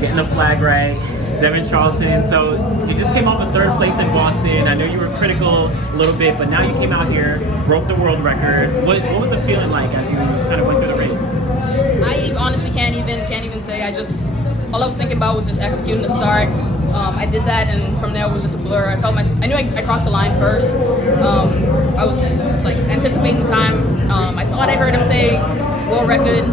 getting the flag right. Devynne Charlton. So you just came off a third place in Boston. I know you were critical a little bit, but now you came out here, broke the world record. What was it feeling like as you kind of went through the race? I honestly can't even say. All I was thinking about was just executing the start. I did that, and from there it was just a blur. I knew I crossed the line first. I was like anticipating the time. I thought I heard him say world record.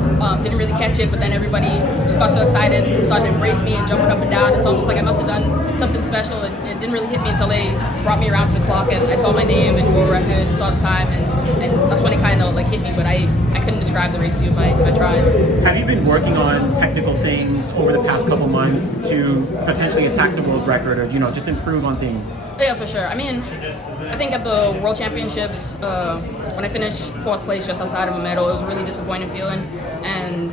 Didn't really catch it, but then everybody just got so excited, started to embrace me and jumping up and down. And so I'm just like, I must have done something special. It didn't really hit me until they brought me around to the clock and I saw my name and world record and saw the time, and that's when it kind of like hit me. But I couldn't describe the race to you if I tried. Have you been working on technical things over the past couple months to potentially attack the world record, or just improve on things? Yeah, for sure. I mean, I think at the World Championships, when I finished 4th place just outside of a medal, it was a really disappointing feeling. And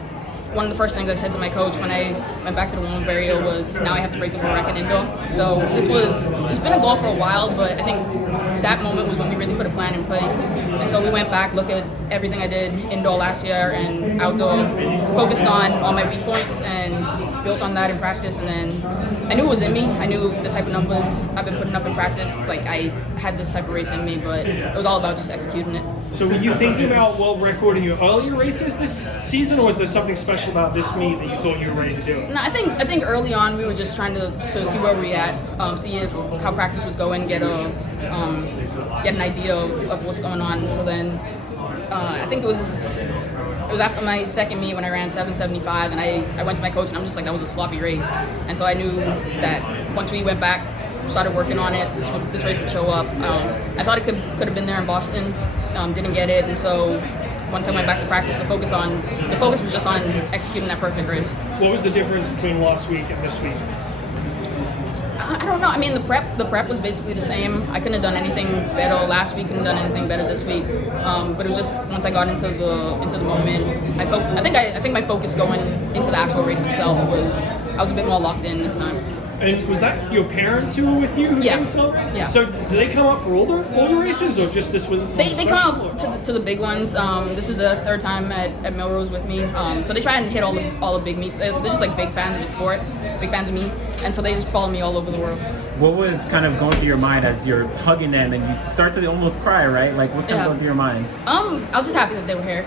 one of the first things I said to my coach when I went back to the women's barrier was, now I have to break the world record indoor. So it's been a goal for a while, but I think that moment was when we really put a plan in place. And so we went back, looked at everything I did indoor last year and outdoor, focused on all my weak points and built on that in practice. And then I knew it was in me. I knew the type of numbers I've been putting up in practice. Like, I had this type of race in me, but it was all about just executing it. So were you thinking about world record in your earlier races this season, or was there something special about this meet that you thought you were ready to do? No, I think early on we were just trying to see where we at, see how practice was going, get an idea of what's going on. So then I think it was after my second meet when I ran 7:75, and I went to my coach and I'm just like, that was a sloppy race. And so I knew that once we went back, started working on it, this race would show up. I thought it could have been there in Boston, didn't get it, and so once I went back to practice, the focus was just on executing that perfect race. What was the difference between last week and this week? I don't know. I mean, the prep was basically the same. I couldn't have done anything better last week. Couldn't have done anything better this week. But it was just once I got into the moment, I think my focus going into the actual race itself I was a bit more locked in this time. And was that your parents who were with you? Yeah. Yeah. So do they come up for all the races, or just this one? They come out to the big ones. This is the 3rd time at Millrose with me. So they try and hit all the big meets. They're just like big fans of the sport, big fans of me, and so they just follow me all over the world. What was kind of going through your mind as you're hugging them and you start to almost cry, right? Like, what's kind of going through your mind? I was just happy that they were here.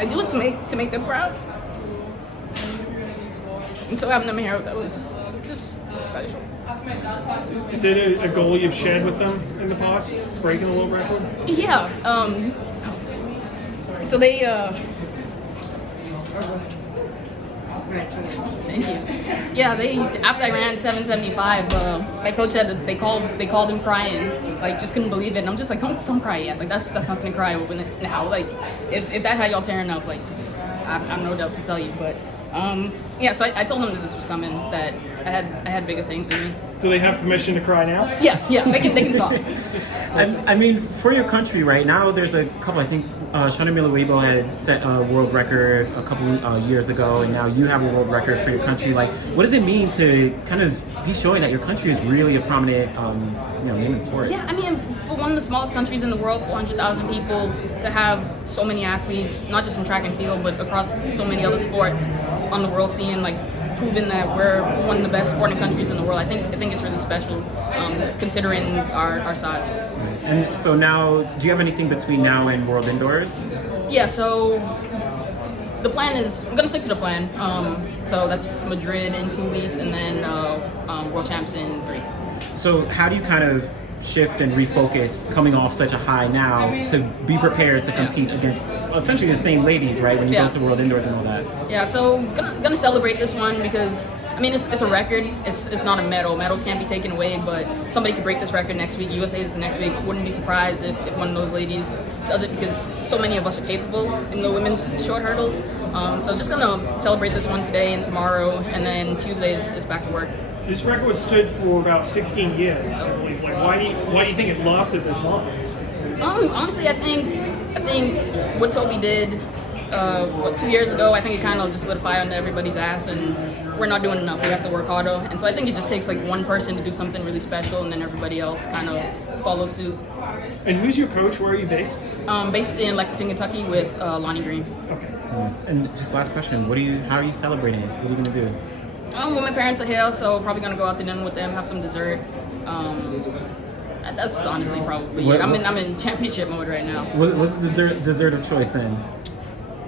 I do it to make them proud. And so having them here, that was just special. Is it a goal you've shared with them in the past, breaking the world record? Yeah. So they. Thank you. Yeah, after I ran 7:75, my coach said that they called him crying, like just couldn't believe it. And I'm just like, don't cry yet. Like that's not gonna cry over now. Like if that had y'all tearing up, like just I'm no doubt to tell you. But yeah, so I told them that this was coming, that I had bigger things in me. Do they have permission to cry now? Yeah, they can talk. I mean, for your country right now, there's a couple. I think Shana Miller had set a world record a couple years ago, and now you have a world record for your country. Like, what does it mean to kind of be showing that your country is really a prominent, name in sport? Yeah, I mean, for one of the smallest countries in the world, 400,000 people, to have so many athletes, not just in track and field, but across so many other sports on the world scene, like proving that we're one of the best sporting countries in the world. I think it's really special, considering our size. And so now, do you have anything between now and World Indoors? Yeah, so the plan is, I'm gonna stick to the plan. So that's Madrid in 2 weeks, and then World Champs in 3. So how do you kind of shift and refocus coming off such a high now to be prepared to compete against essentially the same ladies, right, when you go to World Indoors and all that? Yeah, so gonna celebrate this one because I mean it's a record. It's not a medal. Medals can't be taken away, but somebody could break this record next week. USA is next week. Wouldn't be surprised if one of those ladies does it, because so many of us are capable in the women's short hurdles. So just gonna celebrate this one today and tomorrow, and then Tuesday is back to work. This record stood for about 16 years. I believe. Like, why do you think it lasted this long? Honestly, I think what Toby did 2 years ago, I think it kind of just lit a fire under everybody's ass, and we're not doing enough. We have to work harder. And so I think it just takes like one person to do something really special, and then everybody else kind of follows suit. And who's your coach? Where are you based? Based in Lexington, Kentucky, with Lonnie Green. Okay. Nice. And just last question, how are you celebrating it? What are you gonna do? Well, my parents are here, so probably gonna go out to dinner with them, have some dessert. That's honestly probably it. I'm in championship mode right now. What's the dessert of choice then?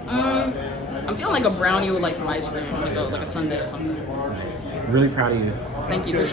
I'm feeling like a brownie with like some ice cream, like a sundae or something. Really proud of you. Thank you.